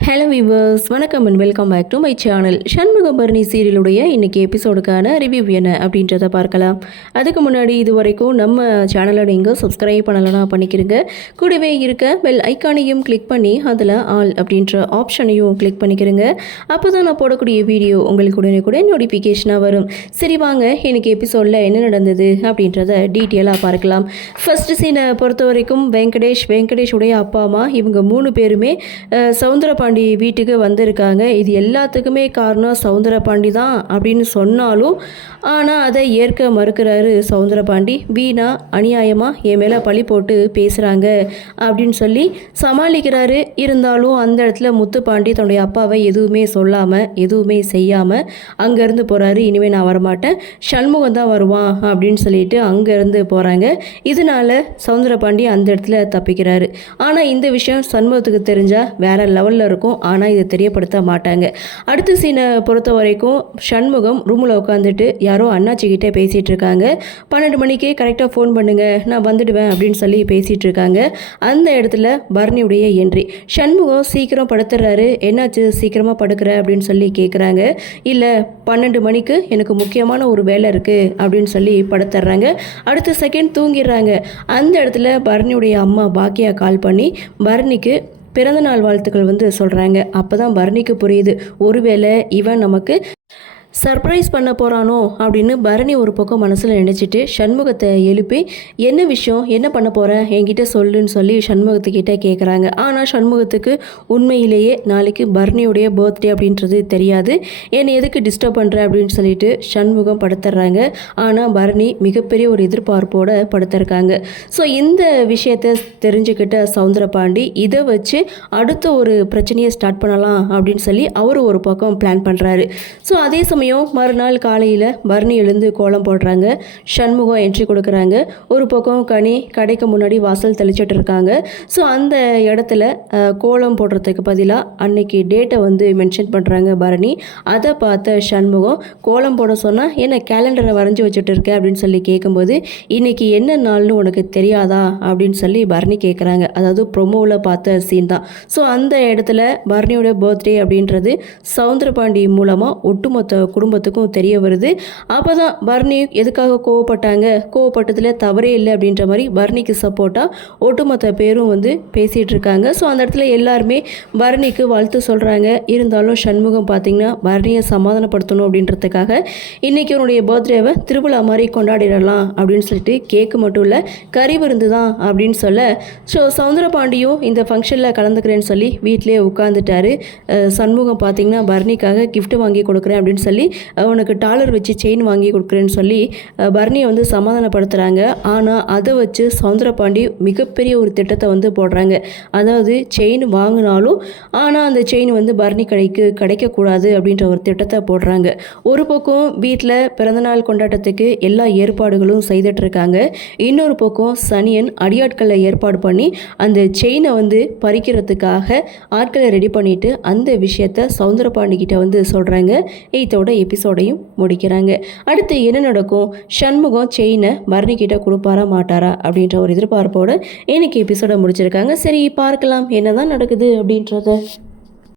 Hello viewers, வணக்கம் and welcome back to my channel. Shanmugaparani சீரியலுடைய இன்றைக்கி எபிசோடுக்கான ரிவ்யூ என்ன அப்படின்றத பார்க்கலாம். அதுக்கு முன்னாடி இது வரைக்கும் நம்ம சேனலை நீங்கள் சப்ஸ்கிரைப் பண்ணலைன்னா பண்ணிக்கிறங்க. கூடவே இருக்க பெல் ஐக்கானையும் கிளிக் பண்ணி அதில் ஆல் அப்படின்ற ஆப்ஷனையும் கிளிக் பண்ணிக்கிறங்க. அப்போ தான் நான் போடக்கூடிய வீடியோ உங்களுக்கு உடனே நோட்டிஃபிகேஷனாக வரும். சரி வாங்க, இன்றைக்கி எபிசோடில் என்ன நடந்தது அப்படின்றத டீட்டெயிலாக பார்க்கலாம். ஃபர்ஸ்ட் சீனை பொறுத்த வரைக்கும் வெங்கடேஷ் உடைய அப்பா அம்மா இவங்க 3 பேருமே சவுந்தரபாண்டி வீட்டுக்கு வந்திருக்காங்க. இது எல்லாத்துக்குமே காரணம் சவுந்தரபாண்டி தான் அப்படின்னு சொன்னாலும் ஆனால் அதை ஏற்க மறுக்கிறாரு சவுந்தரபாண்டி. வீணா அநியாயமாக என் மேலே பழி போட்டு பேசுகிறாங்க அப்படின்னு சொல்லி சமாளிக்கிறாரு. இருந்தாலும் அந்த இடத்துல முத்துப்பாண்டி தன்னுடைய அப்பாவை எதுவுமே சொல்லாமல் எதுவுமே செய்யாமல் அங்கேருந்து போகிறாரு. இனிமேல் நான் வரமாட்டேன், சண்முகம் தான் வருவான் அப்படின்னு சொல்லிட்டு அங்கேருந்து போகிறாங்க. இதனால சவுந்தரபாண்டி அந்த இடத்துல தப்பிக்கிறாரு. ஆனால் இந்த விஷயம் சண்முகத்துக்கு தெரிஞ்சால் வேற லெவலில் இருக்கும். ஆனால் இதை தெரியப்படுத்த மாட்டாங்க. அடுத்த சீனை பொறுத்த வரைக்கும் சண்முகம் ரூமில் உட்காந்துட்டு யாரோ அண்ணாச்சிக்கிட்டே பேசிகிட்டு இருக்காங்க. 12 மணிக்கு கரெக்டாக ஃபோன் பண்ணுங்க, நான் வந்துடுவேன் அப்படின்னு சொல்லி பேசிகிட்டு இருக்காங்க. அந்த இடத்துல பரணியுடைய என்ட்ரி. சண்முகம் சீக்கிரம் படுத்துறாரு. என்னாச்சு சீக்கிரமாக படுக்கிற அப்படின்னு சொல்லி கேட்குறாங்க. இல்லை 12 மணிக்கு எனக்கு முக்கியமான ஒரு வேலை இருக்குது அப்படின்னு சொல்லி படுத்துடுறாங்க. அடுத்த செகண்ட் தூங்கிடுறாங்க. அந்த இடத்துல பரணியுடைய அம்மா பாக்கியா கால் பண்ணி பரணிக்கு பிறந்தநாள் வாழ்த்துக்கள் சொல்கிறாங்க. அப்போ தான் பரணிக்கு புரியுது, ஒருவேளை இவன் நமக்கு சர்ப்ரைஸ் பண்ண போகிறானோ அப்படின்னு பரணி ஒரு பக்கம் மனசில் நினச்சிட்டு சண்முகத்தை எழுப்பி என்ன விஷயம், என்ன பண்ண போகிறேன், என்கிட்ட சொல்லுன்னு சொல்லி சண்முகத்துக்கிட்ட கேட்குறாங்க. ஆனால் சண்முகத்துக்கு உண்மையிலேயே நாளைக்கு பரணியுடைய பர்த்டே அப்படின்றது தெரியாது. என்னை எதுக்கு டிஸ்டர்ப் பண்ணுற அப்படின்னு சொல்லிட்டு சண்முகம் படுத்துடுறாங்க. ஆனால் பரணி மிகப்பெரிய ஒரு எதிர்பார்ப்போடு படுத்திருக்காங்க. ஸோ இந்த விஷயத்தை தெரிஞ்சுக்கிட்ட சவுந்தரபாண்டி இதை வச்சு அடுத்த ஒரு பிரச்சனையை ஸ்டார்ட் பண்ணலாம் அப்படின்னு சொல்லி அவர் ஒரு பக்கம் பிளான் பண்ணுறாரு. ஸோ அதே சமயம் மறுநாள் காலையில் பரணி எழுந்து கோலம் போடுறாங்க. சண்முகம் என்ட்ரி கொடுக்குறாங்க. ஒரு பக்கம் கனி கடைக்கு முன்னாடி வாசல் தெளிச்சிட்டு இருக்காங்க. ஸோ அந்த இடத்துல கோலம் போடுறதுக்கு பதிலாக அன்னைக்கு டேட்டை மென்ஷன் பண்ணுறாங்க பரணி. அதை பார்த்த சண்முகம் கோலம் போட சொன்னால் என்ன கேலண்டரை வரைஞ்சி வச்சுட்டு இருக்க அப்படின்னு சொல்லி கேட்கும்போது இன்னைக்கு என்ன நாள்னு உனக்கு தெரியாதா அப்படின்னு சொல்லி பரணி கேட்குறாங்க. அதாவது ப்ரொமோவில் பார்த்த சீன் தான். ஸோ அந்த இடத்துல பரணியோட பர்த்டே அப்படின்றது சவுந்தரபாண்டி மூலமாக ஒட்டுமொத்த குடும்பத்துக்கும் தெரிய வருது. அப்போ தான் பரணி எதுக்காக கோவப்பட்டதில் தவறே இல்லை அப்படின்ற மாதிரி பரணிக்கு சப்போர்ட்டாக ஒட்டுமொத்த பேரும் பேசிகிட்டு இருக்காங்க. ஸோ அந்த இடத்துல எல்லாருமே பரணிக்கு வாழ்த்து சொல்கிறாங்க. இருந்தாலும் சண்முகம் பார்த்திங்கன்னா பரணியை சமாதானப்படுத்தணும் அப்படின்றதுக்காக இன்றைக்கி உன்னுடைய பர்த்டேவை திருவிழா மாதிரி கொண்டாடிடலாம் அப்படின்னு சொல்லிட்டு கேக்கு மட்டும் இல்லை கறி விருந்து தான் அப்படின்னு சொல்ல, ஸோ சவுந்தரபாண்டியும் இந்த ஃபங்க்ஷனில் கலந்துக்கிறேன்னு சொல்லி வீட்டிலே உட்காந்துட்டாரு. சண்முகம் பார்த்திங்கன்னா பரணிக்காக கிஃப்ட் வாங்கி கொடுக்குறேன் அப்படின்னு சொல்லி அவனுக்கு டாலர் வச்சு செயின் வாங்கி கொடுக்குறேன்னு சொல்லி பரணியை சமாதானப்படுத்துகிறாங்க. ஆனால் அதை வச்சு சவுந்தரபாண்டி மிகப்பெரிய ஒரு திட்டத்தை போடுறாங்க. அதாவது செயின் வாங்கினாலும் ஆனால் அந்த செயின் பரணி கிடைக்கக்கூடாது அப்படின்ற ஒரு திட்டத்தை போடுறாங்க. ஒரு பக்கம் வீட்டில் பிறந்தநாள் கொண்டாட்டத்துக்கு எல்லா ஏற்பாடுகளும் செய்துட்ருக்காங்க. இன்னொரு பக்கம் சனியன் அடியாட்களை ஏற்பாடு பண்ணி அந்த செயினை பறிக்கிறதுக்காக ஆட்களை ரெடி பண்ணிட்டு அந்த விஷயத்தை சவுந்தரபாண்டி கிட்ட சொல்கிறாங்க. இதோட எபிசோடையும் முடிக்கிறாங்க. அடுத்து என்ன நடக்கும், சண்முகம் செயினை பரணி கிட்ட கொடுப்பாரா மாட்டாரா அப்படின்ற ஒரு எதிர்பார்ப்போட இன்னைக்கு எபிசோட முடிச்சிருக்காங்க. சரி பார்க்கலாம் என்னதான் நடக்குது அப்படின்றத.